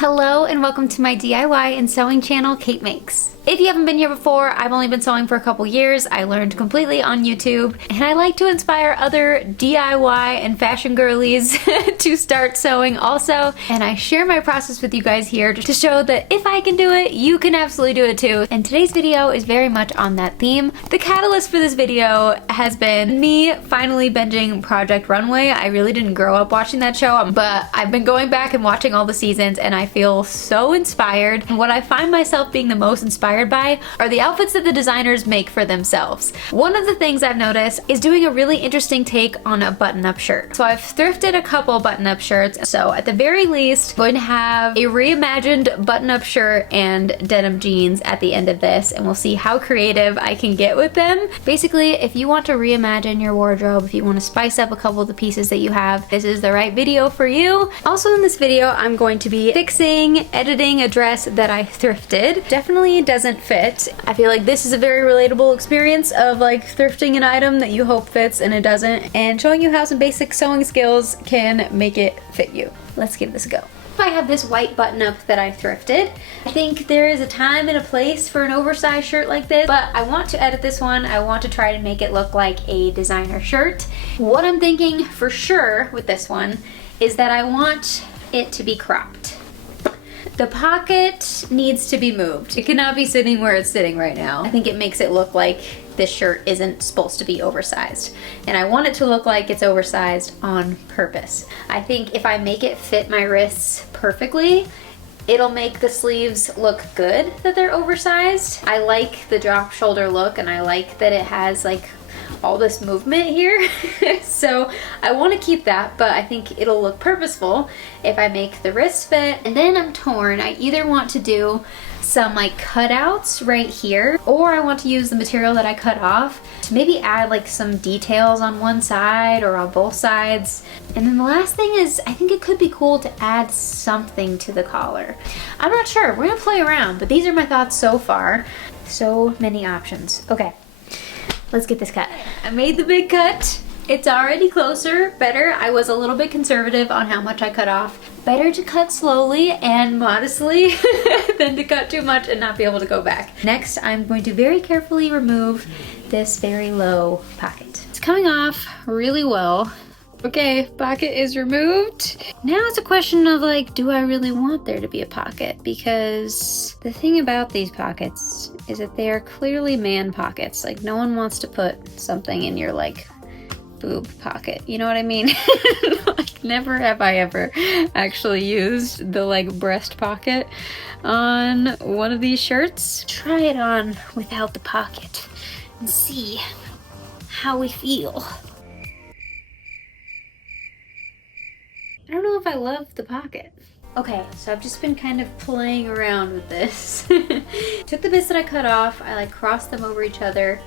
Hello and welcome to my DIY and sewing channel, CaitMakes. If you haven't been here before, I've only been sewing for a couple years. I learned completely on YouTube, and I like to inspire other DIY and fashion girlies to start sewing also. And I share my process with you guys here to show that if I can do it, you can absolutely do it too. And today's video is very much on that theme. The catalyst for this video has been me finally binging Project Runway. I really didn't grow up watching that show, but I've been going back and watching all the seasons, and I feel so inspired. And what I find myself being the most inspired by are the outfits that the designers make for themselves. One of the things I've noticed is doing a really interesting take on a button-up shirt. So I've thrifted a couple button-up shirts. So at the very least, I'm going to have a reimagined button-up shirt and denim jeans at the end of this, and we'll see how creative I can get with them. Basically, if you want to reimagine your wardrobe, if you want to spice up a couple of the pieces that you have, this is the right video for you. Also in this video, I'm going to be editing a dress that I thrifted. Definitely doesn't fit. I feel like this is a very relatable experience of like thrifting an item that you hope fits and it doesn't, and showing you how some basic sewing skills can make it fit you. Let's give this a go. I have this white button up that I thrifted. I think there is a time and a place for an oversized shirt like this, but I want to edit this one. I want to try to make it look like a designer shirt. What I'm thinking for sure with this one is that I want it to be cropped. The pocket needs to be moved. It cannot be sitting where it's sitting right now. I think it makes it look like this shirt isn't supposed to be oversized. And I want it to look like it's oversized on purpose. I think if I make it fit my wrists perfectly, it'll make the sleeves look good that they're oversized. I like the drop shoulder look, and I like that it has like all this movement here. So I want to keep that, but I think it'll look purposeful if I make the wrist fit. And then I'm torn. I either want to do some like cutouts right here, or I want to use the material that I cut off to maybe add like some details on one side or on both sides. And then the last thing is, I think it could be cool to add something to the collar. I'm not sure. We're gonna play around, but these are my thoughts so far. So many options. Okay. Let's get this cut. I made the big cut. It's already closer, better. I was a little bit conservative on how much I cut off. Better to cut slowly and modestly than to cut too much and not be able to go back. Next, I'm going to very carefully remove this very low pocket. It's coming off really well. Okay, pocket is removed. Now it's a question of like, do I really want there to be a pocket? Because the thing about these pockets is that they are clearly man pockets. Like, no one wants to put something in your like boob pocket. You know what I mean? Like, never have I ever actually used the like breast pocket on one of these shirts. Try it on without the pocket and see how we feel. I don't know if I love the pocket. Okay, so I've just been kind of playing around with this. Took the bits that I cut off, I like crossed them over each other,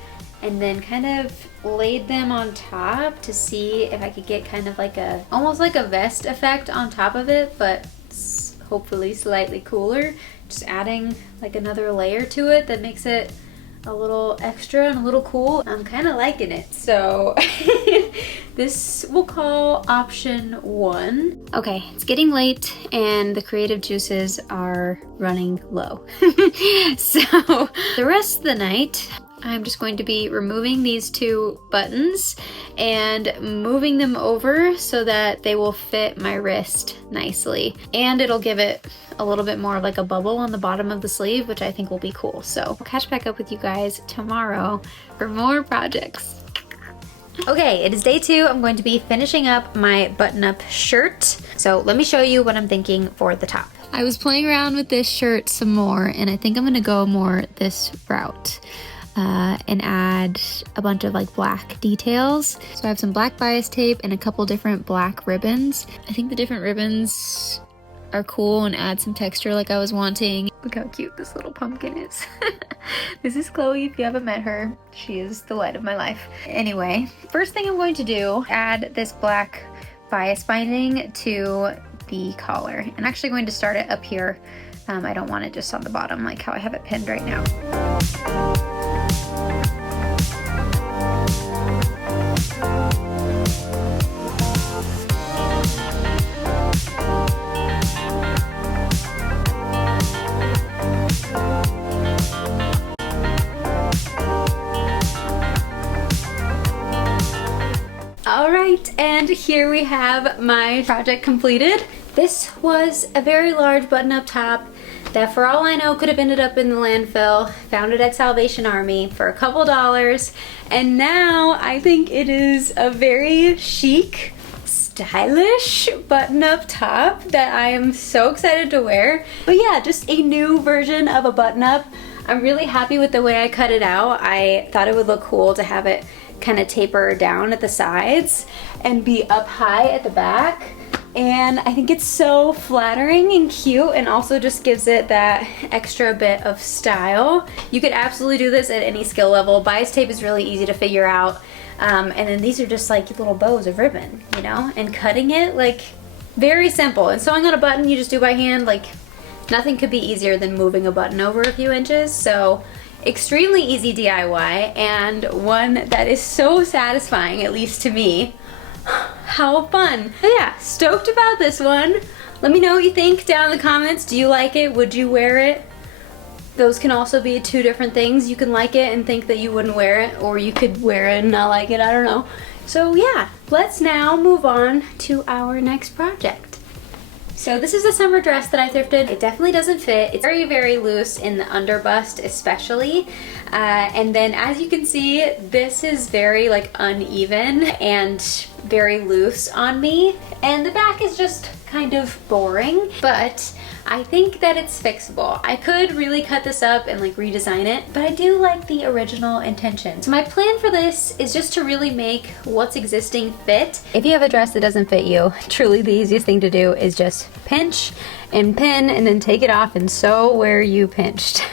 and then kind of laid them on top to see if I could get kind of like a, almost like a vest effect on top of it, but hopefully slightly cooler. Just adding like another layer to it that makes it a little extra and a little cool. I'm kind of liking it, so this we'll call option 1. Okay, it's getting late and the creative juices are running low. So the rest of the night, I'm just going to be removing these 2 buttons and moving them over so that they will fit my wrist nicely. And it'll give it a little bit more like a bubble on the bottom of the sleeve, which I think will be cool. So I'll catch back up with you guys tomorrow for more projects. Okay, it is day 2. I'm going to be finishing up my button-up shirt. So let me show you what I'm thinking for the top. I was playing around with this shirt some more, and I think I'm gonna go more this route. And add a bunch of like black details. So I have some black bias tape and a couple different black ribbons. I think the different ribbons are cool and add some texture like I was wanting. Look how cute this little pumpkin is. This is Chloe, if you haven't met her. She is the light of my life. Anyway, first thing I'm going to do, add this black bias binding to the collar. I'm actually going to start it up here. I don't want it just on the bottom like how I have it pinned right now. And here we have my project completed. This was a very large button-up top that for all I know could have ended up in the landfill. Found it at Salvation Army for a couple dollars, and now I think it is a very chic, stylish button-up top that I am so excited to wear. But yeah, just a new version of a button-up. I'm really happy with the way I cut it out. I thought it would look cool to have it kind of taper down at the sides and be up high at the back. And I think it's so flattering and cute, and also just gives it that extra bit of style. You could absolutely do this at any skill level. Bias tape is really easy to figure out. And then these are just like little bows of ribbon, you know? And cutting it, like, very simple. And sewing on a button you just do by hand, like, nothing could be easier than moving a button over a few inches. So extremely easy DIY, and one that is so satisfying, at least to me. How fun. But yeah, stoked about this one. Let me know what you think down in the comments. Do you like it? Would you wear it? Those can also be two different things. You can like it and think that you wouldn't wear it, or you could wear it and not like it, I don't know. So yeah, let's now move on to our next project. So this is a summer dress that I thrifted. It definitely doesn't fit. It's very, very loose in the under bust especially. And then as you can see, this is very like uneven and very loose on me. And the back is just kind of boring, but I think that it's fixable. I could really cut this up and like redesign it, but I do like the original intention. So my plan for this is just to really make what's existing fit. If you have a dress that doesn't fit you, truly the easiest thing to do is just pinch and pin and then take it off and sew where you pinched.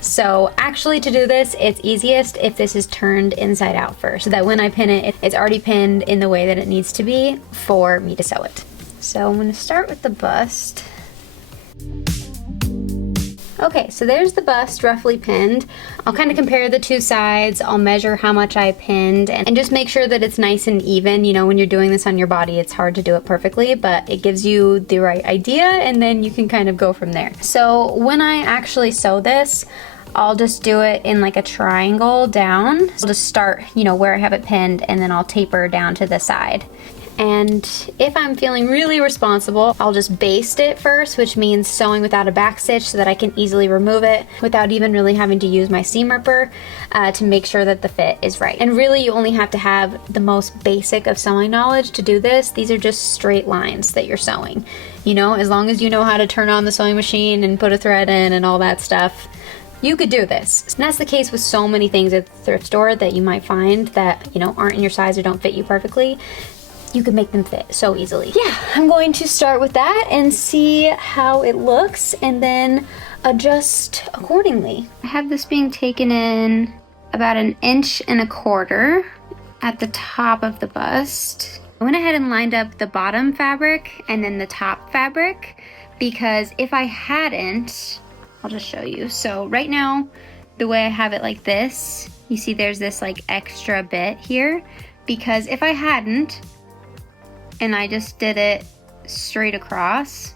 So actually to do this, it's easiest if this is turned inside out first, so that when I pin it, it's already pinned in the way that it needs to be for me to sew it. So I'm gonna start with the bust. Okay, so there's the bust roughly pinned. I'll kind of compare the two sides. I'll measure how much I pinned and just make sure that it's nice and even. You know, when you're doing this on your body, it's hard to do it perfectly, but it gives you the right idea, and then you can kind of go from there. So when I actually sew this, I'll just do it in like a triangle down. I'll just start, you know, where I have it pinned, and then I'll taper down to the side. And if I'm feeling really responsible, I'll just baste it first, which means sewing without a back stitch so that I can easily remove it without even really having to use my seam ripper to make sure that the fit is right. And really you only have to have the most basic of sewing knowledge to do this. These are just straight lines that you're sewing. You know, as long as you know how to turn on the sewing machine and put a thread in and all that stuff, you could do this. And that's the case with so many things at the thrift store that you might find that, you know, aren't in your size or don't fit you perfectly. You can make them fit so easily. Yeah, I'm going to start with that and see how it looks and then adjust accordingly. I have this being taken in about 1.25 inches at the top of the bust. I went ahead and lined up the bottom fabric and then the top fabric, because if I hadn't, I'll just show you. So right now, the way I have it like this, you see there's this like extra bit here, because if I hadn't, and I just did it straight across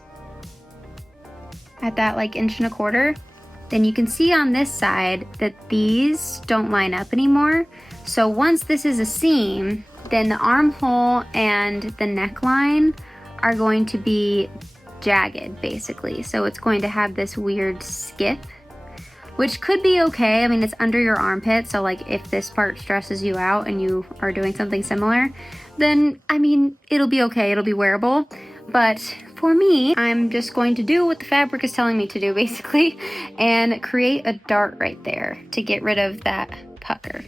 at that like 1.25 inches, then you can see on this side that these don't line up anymore. So once this is a seam, then the armhole and the neckline are going to be jagged basically. So it's going to have this weird skip, which could be okay. I mean, it's under your armpit, so like if this part stresses you out and you are doing something similar, then I mean, it'll be okay, it'll be wearable. But for me, I'm just going to do what the fabric is telling me to do basically, and create a dart right there to get rid of that pucker.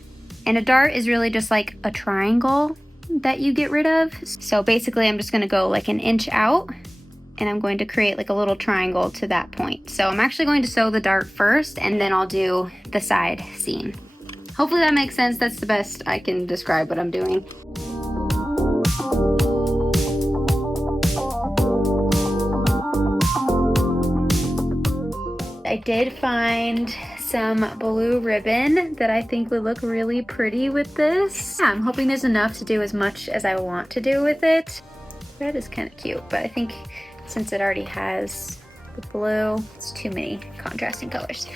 And a dart is really just like a triangle that you get rid of. So basically I'm just gonna go like 1 inch out, and I'm going to create like a little triangle to that point. So I'm actually going to sew the dart first, and then I'll do the side seam. Hopefully that makes sense. That's the best I can describe what I'm doing. I did find some blue ribbon that I think would look really pretty with this. Yeah, I'm hoping there's enough to do as much as I want to do with it. Red is kind of cute, but I think since it already has the blue, it's too many contrasting colors.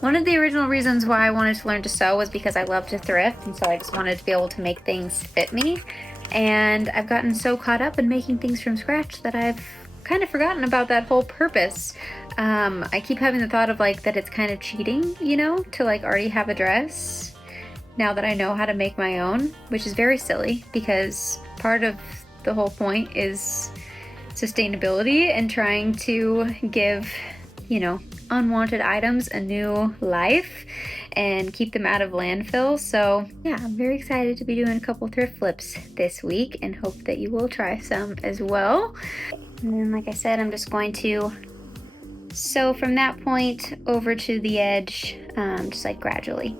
One of the original reasons why I wanted to learn to sew was because I love to thrift, and so I just wanted to be able to make things fit me. and I've gotten so caught up in making things from scratch that I've kind of forgotten about that whole purpose. I keep having the thought of like that it's kind of cheating, you know, to like already have a dress now that I know how to make my own, which is very silly because part of the whole point is sustainability and trying to give, you know, unwanted items a new life and keep them out of landfill. So yeah, I'm very excited to be doing a couple thrift flips this week and hope that you will try some as well. And then like I said, I'm just going to sew from that point over to the edge, just like gradually.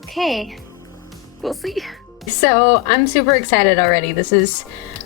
Okay, we'll see. So I'm super excited already. This is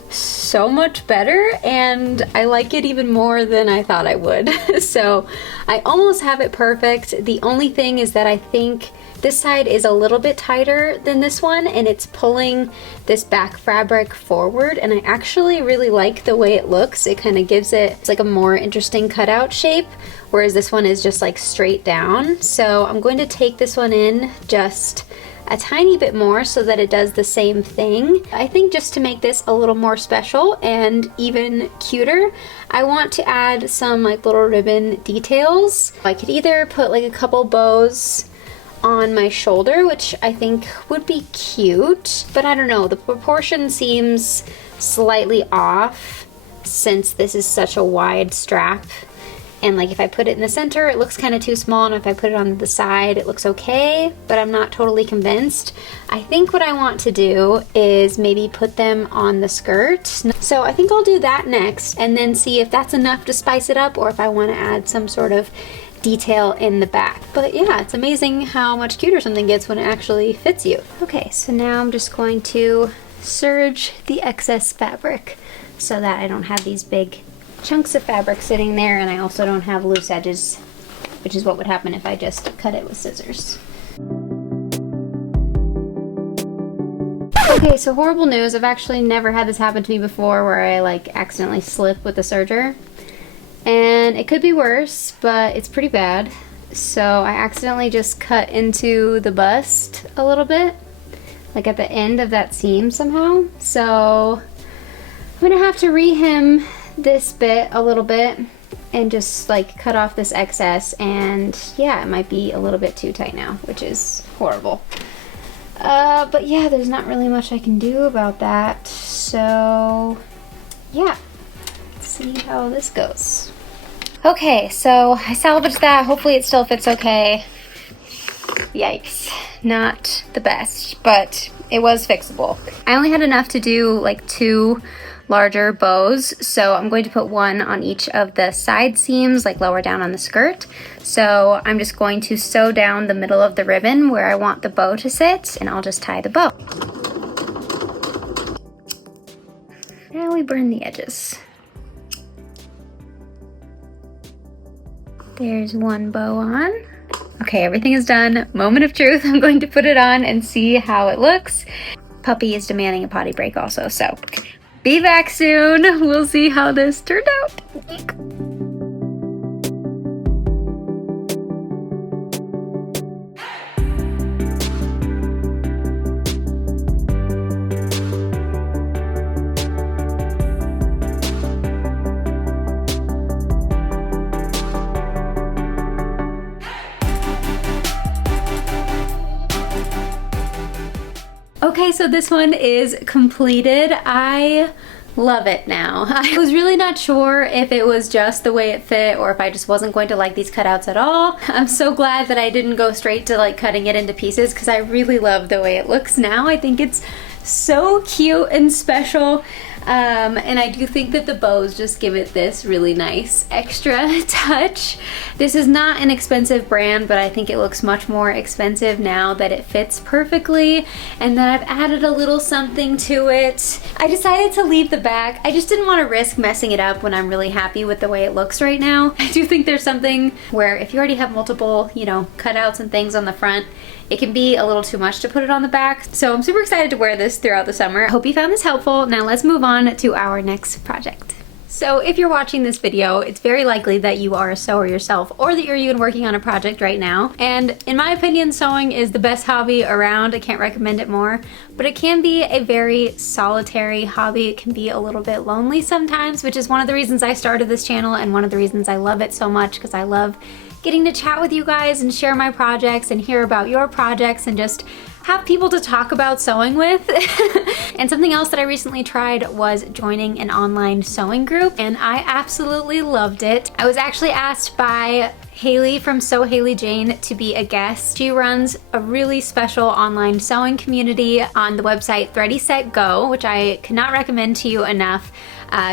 so much better and I like it even more than I thought I would. So I almost have it perfect. The only thing is that I think this side is a little bit tighter than this one and it's pulling this back fabric forward, and I actually really like the way it looks. It kind of gives it's like a more interesting cutout shape, whereas this one is just like straight down. So I'm going to take this one in just a tiny bit more so that it does the same thing. I think just to make this a little more special and even cuter, I want to add some like little ribbon details. I could either put like a couple bows on my shoulder, which I think would be cute, but I don't know, the proportion seems slightly off since this is such a wide strap. And like if I put it in the center, it looks kind of too small, and if I put it on the side, it looks okay, but I'm not totally convinced. I think what I want to do is maybe put them on the skirt. So I think I'll do that next and then see if that's enough to spice it up or if I want to add some sort of detail in the back. But yeah, it's amazing how much cuter something gets when it actually fits you. Okay, so now I'm just going to serge the excess fabric so that I don't have these big chunks of fabric sitting there, and I also don't have loose edges, which is what would happen if I just cut it with scissors. Okay, so horrible news. I've actually never had this happen to me before where I like accidentally slip with the serger. And it could be worse, but it's pretty bad. So I accidentally just cut into the bust a little bit, like at the end of that seam somehow. So I'm gonna have to rehem this bit a little bit and just like cut off this excess, and yeah, it might be a little bit too tight now, which is horrible. But yeah, there's not really much I can do about that. So yeah, let's see how this goes. Okay, so I salvaged that. Hopefully it still fits okay. Yikes, not the best, but it was fixable. I only had enough to do like 2 larger bows, so I'm going to put one on each of the side seams, like lower down on the skirt. So I'm just going to sew down the middle of the ribbon where I want the bow to sit, and I'll just tie the bow. Now we burn the edges. There's one bow on. Okay, everything is done. Moment of truth. I'm going to put it on and see how it looks. Puppy is demanding a potty break also, so be back soon. We'll see how this turned out. Okay, so this one is completed. I love it now. I was really not sure if it was just the way it fit or if I just wasn't going to like these cutouts at all. I'm so glad that I didn't go straight to like cutting it into pieces because I really love the way it looks now. I think it's so cute and special. And I do think that the bows just give it this really nice extra touch. This is not an expensive brand, but I think it looks much more expensive now that it fits perfectly and that I've added a little something to it. I decided to leave the back. I just didn't want to risk messing it up when I'm really happy with the way it looks right now. I do think there's something where if you already have multiple, you know, cutouts and things on the front, it can be a little too much to put it on the back. So I'm super excited to wear this throughout the summer. I hope you found this helpful. Now let's move on to our next project. So if you're watching this video, it's very likely that you are a sewer yourself or that you're even working on a project right now. And in my opinion, sewing is the best hobby around. I can't recommend it more, but it can be a very solitary hobby. It can be a little bit lonely sometimes, which is one of the reasons I started this channel and one of the reasons I love it so much, because I love getting to chat with you guys and share my projects and hear about your projects and just have people to talk about sewing with. And something else that I recently tried was joining an online sewing group, and I absolutely loved it. I was actually asked by Haley from Sew Haley Jane to be a guest. She runs a really special online sewing community on the website ThreadySetGo, which I cannot recommend to you enough.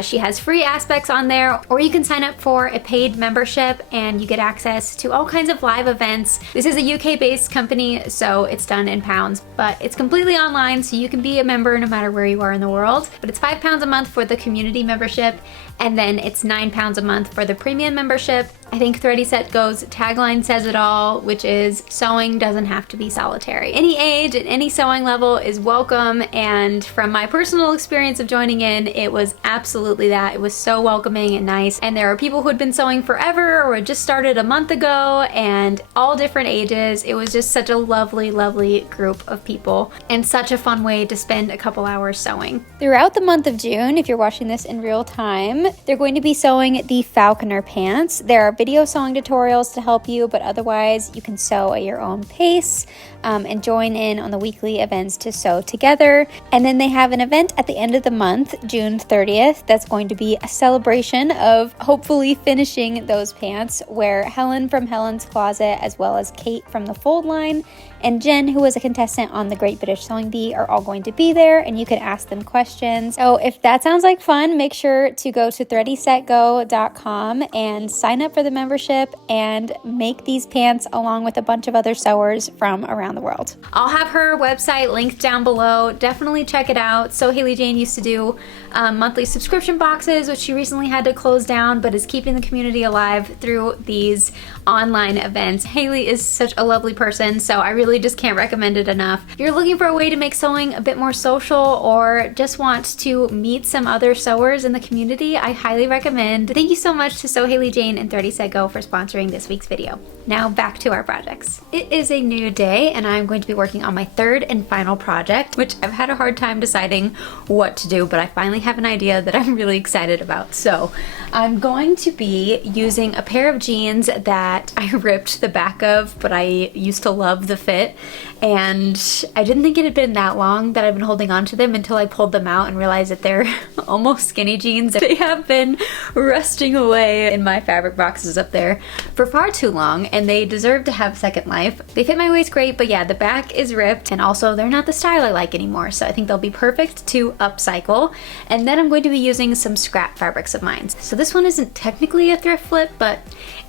She has free aspects on there, or you can sign up for a paid membership and you get access to all kinds of live events. This is a UK-based company, so it's done in pounds, but it's completely online, so you can be a member no matter where you are in the world. But it's £5 a month for the community membership, and then it's £9 a month for the premium membership. I think ThreadySetGo's tagline says it all, which is sewing doesn't have to be solitary. Any age and any sewing level is welcome, and from my personal experience of joining in, it was absolutely that. It was so welcoming and nice, and there are people who had been sewing forever or had just started a month ago, and all different ages. It was just such a lovely, lovely group of people, and such a fun way to spend a couple hours sewing. Throughout the month of June, if you're watching this in real time, they're going to be sewing the Falconer pants. There are video sewing tutorials to help you, but otherwise you can sew at your own pace and join in on the weekly events to sew together. And then they have an event at the end of the month, June 30th, that's going to be a celebration of hopefully finishing those pants, where Helen from Helen's Closet, as well as Kate from the Fold line, and Jen, who was a contestant on the Great British Sewing Bee, are all going to be there, and you can ask them questions. So if that sounds like fun, make sure to go to ThreadySetGo.com and sign up for the membership and make these pants along with a bunch of other sewers from around the world. I'll have her website linked down below. Definitely check it out. So Haley Jane used to do monthly subscription boxes, which she recently had to close down, but is keeping the community alive through these online events. Haley is such a lovely person, so I really just can't recommend it enough. If you're looking for a way to make sewing a bit more social, or just want to meet some other sewers in the community, I highly recommend. Thank you so much to Sew Haley Jane and ThreadySetGo for sponsoring this week's video. Now back to our projects. It is a new day, and I'm going to be working on my third and final project, which I've had a hard time deciding what to do, but I finally have an idea that I'm really excited about. So I'm going to be using a pair of jeans that I ripped the back of, but I used to love the fit, and I didn't think it had been that long that I've been holding on to them until I pulled them out and realized that they're almost skinny jeans. They have been rusting away in my fabric boxes up there for far too long, and they deserve to have second life. They fit my waist great, but yeah, the back is ripped, and also they're not the style I like anymore, so I think they'll be perfect to upcycle. And then I'm going to be using some scrap fabrics of mine. So this one isn't technically a thrift flip, but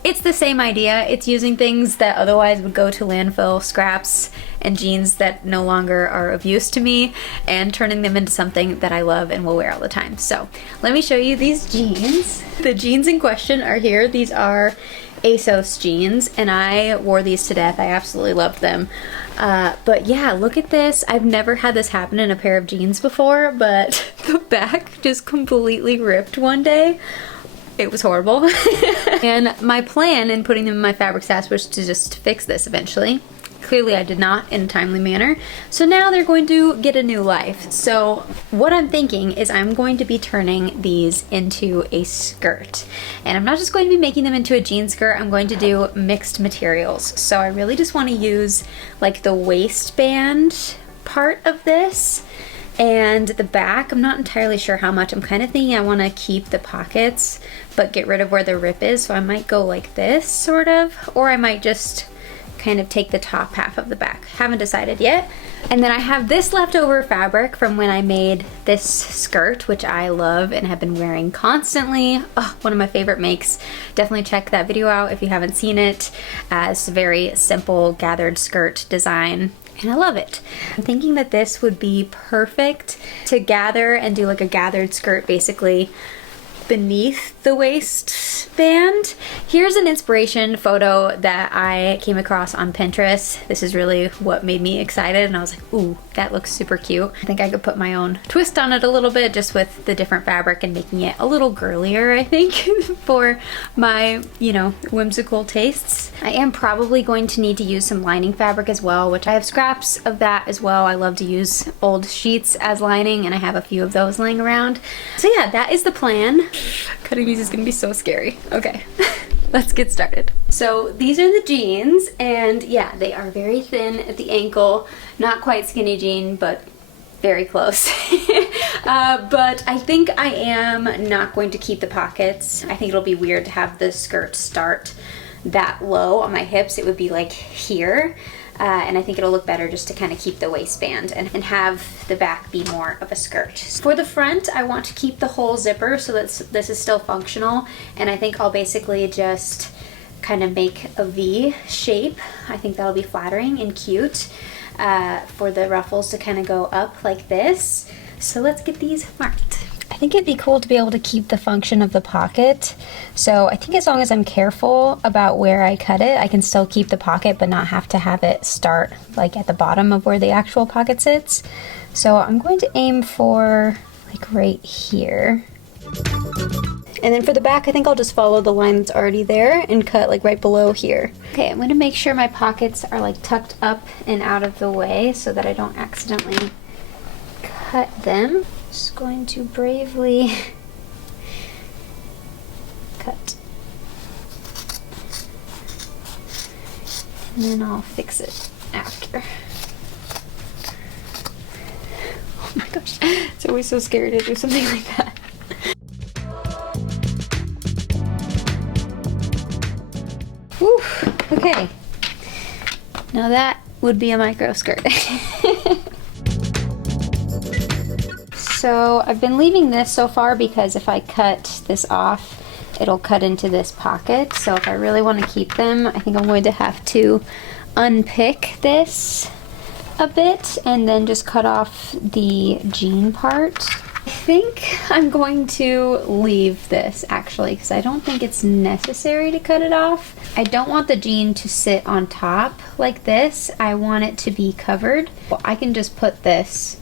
it's the same idea. It's using things that otherwise would go to landfill, scraps, and jeans that no longer are of use to me, and turning them into something that I love and will wear all the time. So let me show you these jeans. The jeans in question are here. These are ASOS jeans, and I wore these to death. I absolutely loved them. But yeah, look at this. I've never had this happen in a pair of jeans before, but the back just completely ripped one day. It was horrible. And my plan in putting them in my fabric stash was to just fix this eventually. Clearly I did not in a timely manner. So now they're going to get a new life. So what I'm thinking is I'm going to be turning these into a skirt. And I'm not just going to be making them into a jean skirt, I'm going to do mixed materials. So I really just want to use like the waistband part of this. And the back, I'm not entirely sure how much. I'm kind of thinking I want to keep the pockets, but get rid of where the rip is. So I might go like this, sort of, or I might just kind of take the top half of the back. Haven't decided yet. And then I have this leftover fabric from when I made this skirt, which I love and have been wearing constantly. Oh, one of my favorite makes. Definitely check that video out if you haven't seen it. It's a very simple gathered skirt design, and I love it. I'm thinking that this would be perfect to gather and do like a gathered skirt basically beneath the waistband. Here's an inspiration photo that I came across on Pinterest. This is really what made me excited, and I was like, ooh, that looks super cute. I think I could put my own twist on it a little bit, just with the different fabric and making it a little girlier, I think, for my, you know, whimsical tastes. I am probably going to need to use some lining fabric as well, which I have scraps of that as well. I love to use old sheets as lining, and I have a few of those laying around. So yeah, that is the plan. Cutting these is gonna be so scary. Okay, let's get started. So these are the jeans, and yeah, they are very thin at the ankle. Not quite skinny jean, but very close. But I think I am not going to keep the pockets. I think it'll be weird to have the skirt start that low on my hips. It would be like here. And I think it'll look better just to kind of keep the waistband and have the back be more of a skirt. For the front, I want to keep the whole zipper so that this is still functional, and I think I'll basically just kind of make a V shape. I think that'll be flattering and cute for the ruffles to kind of go up like this. So let's get these marked. I think it'd be cool to be able to keep the function of the pocket. So I think as long as I'm careful about where I cut it, I can still keep the pocket but not have to have it start like at the bottom of where the actual pocket sits. So I'm going to aim for like right here. And then for the back, I think I'll just follow the line that's already there and cut like right below here. Okay, I'm gonna make sure my pockets are like tucked up and out of the way so that I don't accidentally cut them. Just going to bravely cut. And then I'll fix it after. Oh my gosh, it's always so scary to do something like that. Whew, okay. Now that would be a micro skirt. So I've been leaving this so far because if I cut this off, it'll cut into this pocket. So if I really want to keep them, I think I'm going to have to unpick this a bit and then just cut off the jean part. I think I'm going to leave this actually because I don't think it's necessary to cut it off. I don't want the jean to sit on top like this. I want it to be covered. Well, I can just put this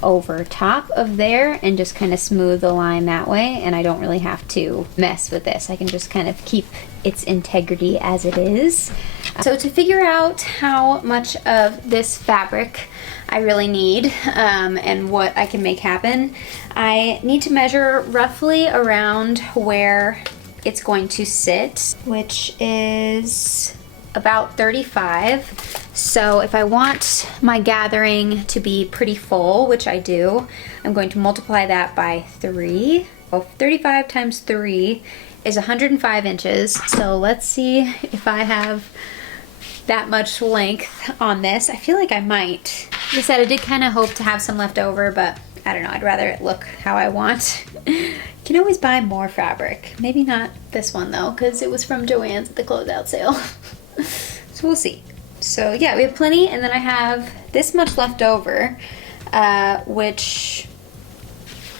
over top of there and just kind of smooth the line that way, and I don't really have to mess with this. I can just kind of keep its integrity as it is. So to figure out how much of this fabric I really need and what I can make happen, I need to measure roughly around where it's going to sit, which is about 35. So if I want my gathering to be pretty full, which I do, I'm going to multiply that by 3. Well, 35 times 3 is 105 inches. So let's see if I have that much length on this. I feel like I might. Like I said, I did kind of hope to have some left over, but I don't know, I'd rather it look how I want. You can always buy more fabric. Maybe not this one though, because it was from Joann's at the closeout sale. So we'll see. So yeah, we have plenty, and then I have this much left over, which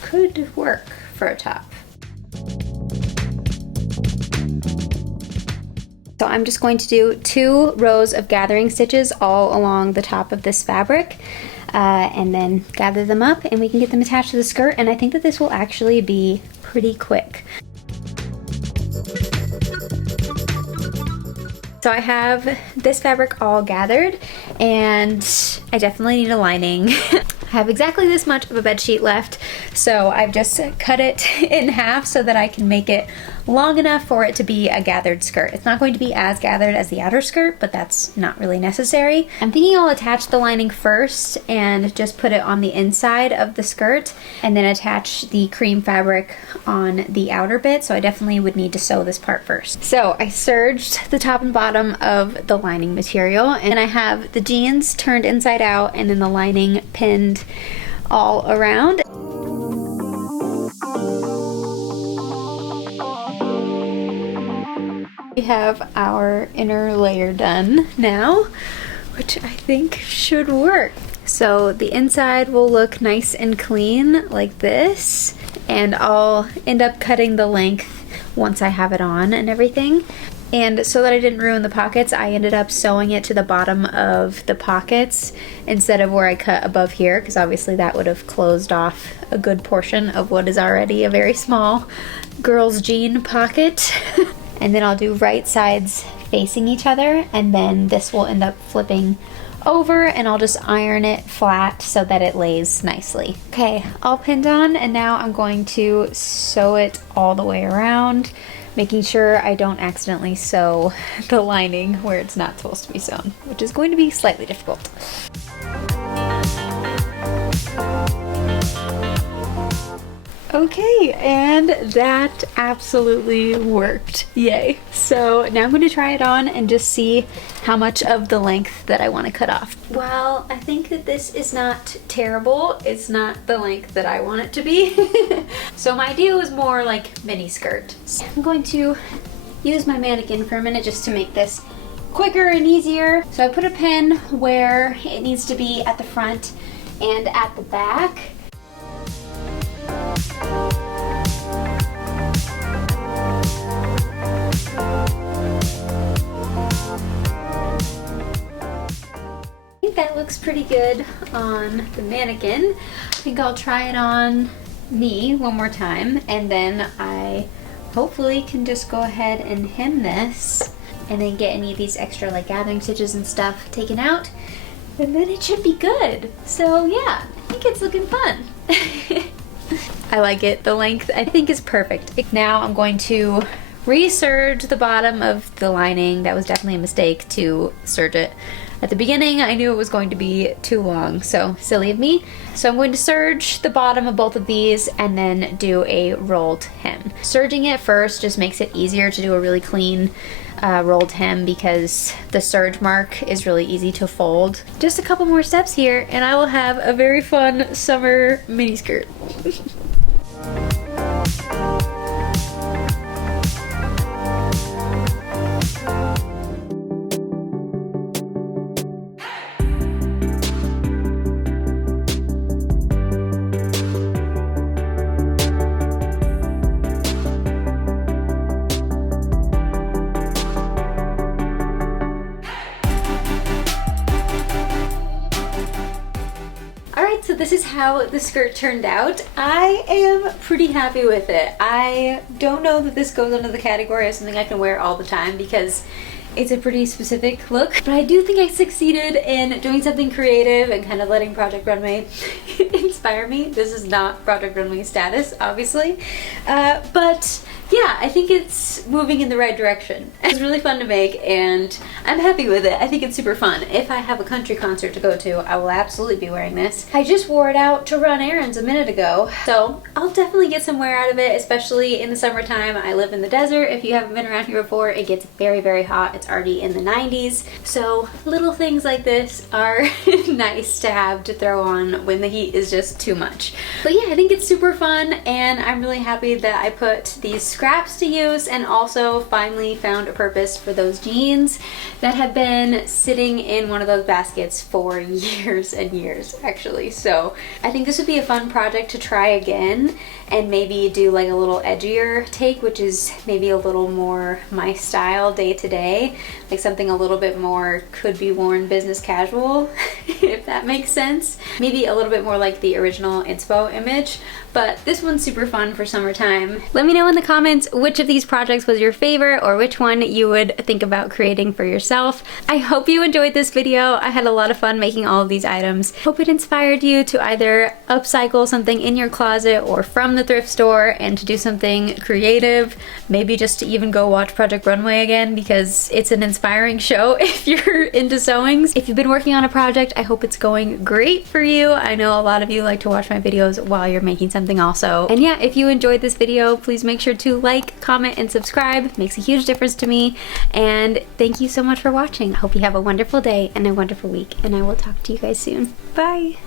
could work for a top. So I'm just going to do 2 rows of gathering stitches all along the top of this fabric, and then gather them up and we can get them attached to the skirt, and I think that this will actually be pretty quick. So I have this fabric all gathered, and I definitely need a lining. I have exactly this much of a bed sheet left, so I've just cut it in half so that I can make it long enough for it to be a gathered skirt. It's not going to be as gathered as the outer skirt, but that's not really necessary. I'm thinking I'll attach the lining first and just put it on the inside of the skirt, and then attach the cream fabric on the outer bit, so I definitely would need to sew this part first. So I serged the top and bottom of the lining material, and I have the jeans turned inside out and then the lining pinned all around. We have our inner layer done now, which I think should work. So the inside will look nice and clean like this, and I'll end up cutting the length once I have it on and everything. And so that I didn't ruin the pockets, I ended up sewing it to the bottom of the pockets instead of where I cut above here, because obviously that would have closed off a good portion of what is already a very small girl's jean pocket. And then I'll do right sides facing each other, and then this will end up flipping over, and I'll just iron it flat so that it lays nicely. Okay, all pinned on, and now I'm going to sew it all the way around, making sure I don't accidentally sew the lining where it's not supposed to be sewn, which is going to be slightly difficult. Okay, and that absolutely worked. Yay. So now I'm going to try it on and just see how much of the length that I want to cut off. Well, I think that this is not terrible. It's not the length that I want it to be. So my idea was more like mini skirt. So I'm going to use my mannequin for a minute just to make this quicker and easier. So I put a pin where it needs to be at the front and at the back. That looks pretty good on the mannequin. I think I'll try it on me one more time, and then I hopefully can just go ahead and hem this and then get any of these extra like gathering stitches and stuff taken out, and then it should be good. So yeah, I think it's looking fun. I like it. The length I think is perfect. Now I'm going to re-serge the bottom of the lining. That was definitely a mistake to serge it at the beginning. I knew it was going to be too long, so silly of me. So I'm going to serge the bottom of both of these and then do a rolled hem. Serging it first just makes it easier to do a really clean rolled hem because the serge mark is really easy to fold. Just a couple more steps here and I will have a very fun summer mini skirt. So this is how the skirt turned out. I am pretty happy with it. I don't know that this goes under the category of something I can wear all the time because it's a pretty specific look, but I do think I succeeded in doing something creative and kind of letting Project Runway inspire me. This is not Project Runway status, obviously, but yeah, I think it's moving in the right direction. It's really fun to make and I'm happy with it. I think it's super fun. If I have a country concert to go to, I will absolutely be wearing this. I just wore it out to run errands a minute ago, so I'll definitely get some wear out of it, especially in the summertime. I live in the desert. If you haven't been around here before, it gets very, very hot. It's already in the 90s, so little things like this are nice to have to throw on when the heat is just too much. But yeah, I think it's super fun and I'm really happy that I put these scraps to use and also finally found a purpose for those jeans that have been sitting in one of those baskets for years and years actually. So I think this would be a fun project to try again and maybe do like a little edgier take, which is maybe a little more my style day to day, like something a little bit more could be worn business casual if that makes sense. Maybe a little bit more like the original inspo image, but this one's super fun for summertime. Let me know in the comments which of these projects was your favorite or which one you would think about creating for yourself. I hope you enjoyed this video. I had a lot of fun making all of these items. Hope it inspired you to either upcycle something in your closet or from the thrift store and to do something creative, maybe just to even go watch Project Runway again because it's an inspiring show if you're into sewings. If you've been working on a project, I hope it's going great for you. I know a lot of you like to watch my videos while you're making something also. And yeah, if you enjoyed this video, please make sure to like, comment, and subscribe. It makes a huge difference to me. And thank you so much for watching. I hope you have a wonderful day and a wonderful week, and I will talk to you guys soon. Bye!